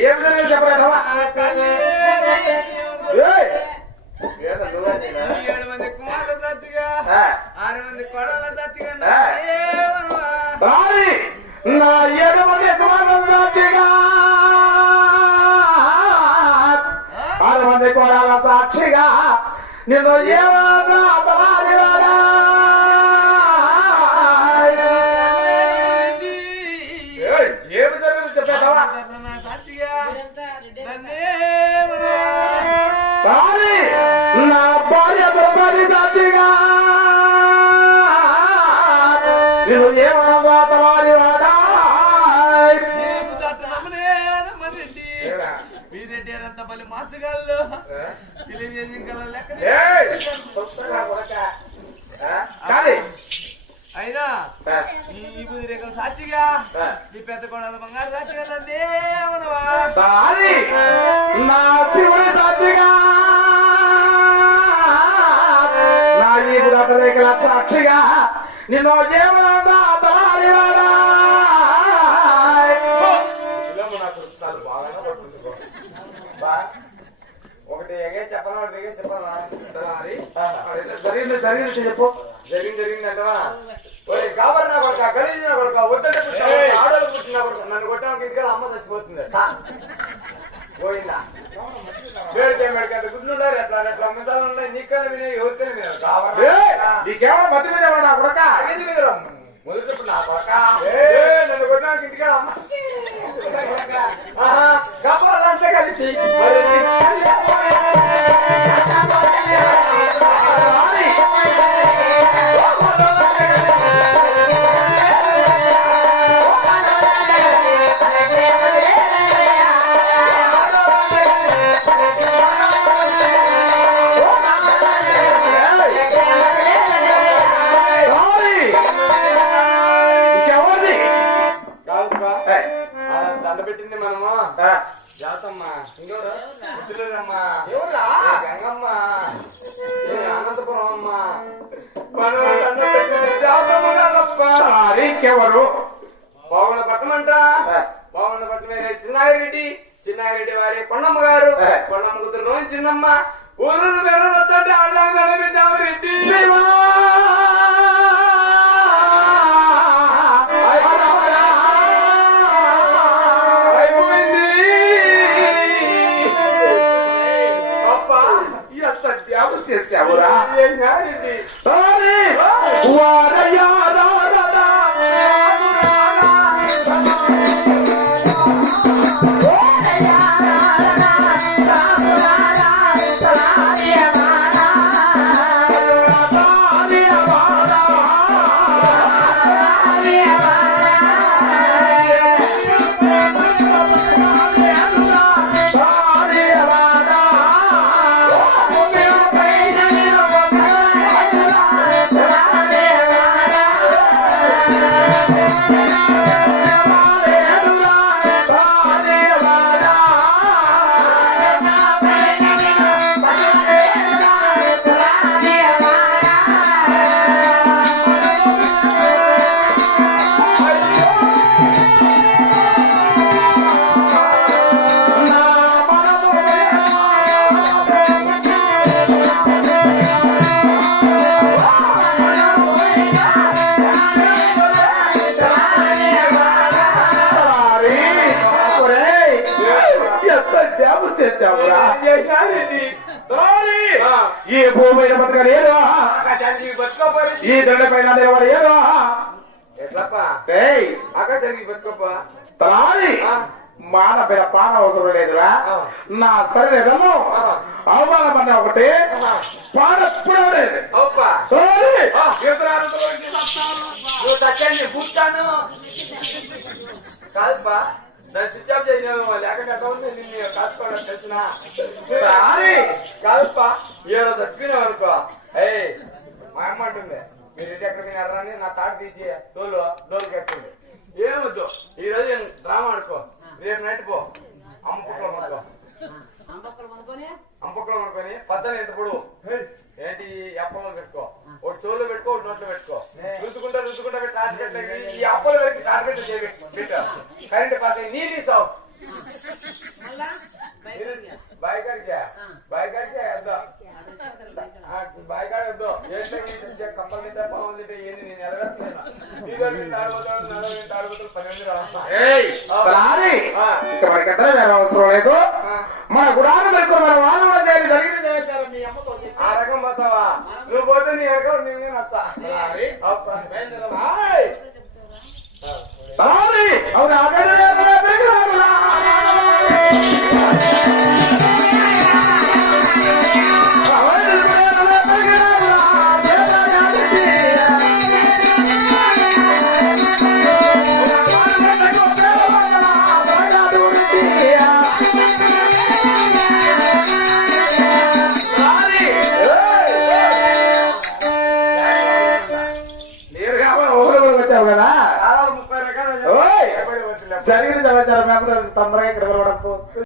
ఏం నువ్వే నేనా? ఏడు మంది కుమారులు ఆ. ఆరు మంది కొడలు. రాణి నా ఏడు మంది కుమారులు సాక్షిగా ఆరు మంది కోరాల సాక్షిగా నేను ఏమన్నా అయినా ఈ రేఖలు సాక్షిగా. ఈ పెద్ద కొడాల బంగారు సాక్షిగా నా శివుడి సాక్షిగా నా వీధి రేఖల సాక్షిగా నిన్ను ఏమన్నా తలారి వాడా? ఇదేమో నాకు చాలా బాగానే పడుతుంది బా. బా. ఒకటి ఎగే చెప్పాలా ఒకటి దిగే జరిగింది జరిగింది చెప్పు జరిగింది జరిగింది అంటవా ఓయ్ గాబర్ నా కొడుక వద్దంటే పుట్టిన. కొడుక, ఆడోళ్ళు పుట్టిన కొడుక నన్ను కొట్టానికి ఇంటికి అమ్మ చచ్చిపోతుంది పోయిందా! నీకేమో మతి మీద నా కొడక? మొదటి నా కొడక. జాతమ్మ. ఇంకెవరు? ముద్దులేరమ్మా ఎవరురా? ఏ గంగమ్మ? అనంతపురం అమ్మ? ఇంకెవరు? బాగున్న పట్టమంట. బాగున్న పట్టమే చిన్నాగిరెడ్డి. చిన్నాగిరెడ్డి వారి కొండమ్మ గారు. కొండమ్మ కూతురు చిన్నమ్మ. ఊరు పేరు వస్తుంటే ఆడదాం పెట్టాము రెడ్డి. ఎంత త్యాగం చేశావురా? వారయారా చేశావురా. ఈ భూమి మీద బతకలేరు ఈ దండ పైన నిలబడలేరు ఆ. మాన పేర పాన అవసరం లేదురా. నా శరీరము ఆ. అవమానమన్న ఒకటి. పాన ఎప్పుడూ లేదు. దాన్ని స్విచ్ ఆఫ్ చేయను లేకపోతే అకౌంట్ నిన్ను కాసుకోవడం తెలిసిన. రాని. కాదుపా ఏదో చచ్చిపోయినావు అనుకో. ఏయ్ మా అమ్మ అంటుంది మీరు ఇంటి ఎక్కడికి వెళ్ళరని నా తాట తీసి డోలు డోలు కట్టింది. ఏమొద్దు ఈ రోజు నేను డ్రామా అనుకో. రేపు నైట్ పో. అమ్మ పుక్కలం అనుకో అంపక్కలో అనుకొని పద్దన ఎంత పొడు ఏంటి అప్పలో పెట్టుకో. ఒకటి చెవులో పెట్టుకో ఒకటి నోట్లో పెట్టుకో. రుద్దుకుంటా రుద్దుకుంటా పెట్టి టార్గెట్ ఈ అప్పల వరకు టార్గెట్ చేయబెట్టు అయ్యి నీళ్ళు తీసావు. బాయికాడికే. బాయికాడికే వేద్దాం. బాయికాడ వద్దు. ఏంటంటే కప్పలు పాములు తింటే ఏంది నేను వేరే అవసరం లేదు. మన గుడాను పెట్టుకుని మన వాళ్ళు జరిగింది సమాచారం మీ అమ్మతో చెప్పి. ఆ రకం పోతావా? నువ్వు పోతే నీ ఎక్కడ నేను వస్తా. అవును, దాదాపు ముప్పై రకాలు ఓయ్. భయపడి వద్దులే. జరిగిన సమాచారం తొందరగా ఇక్కడ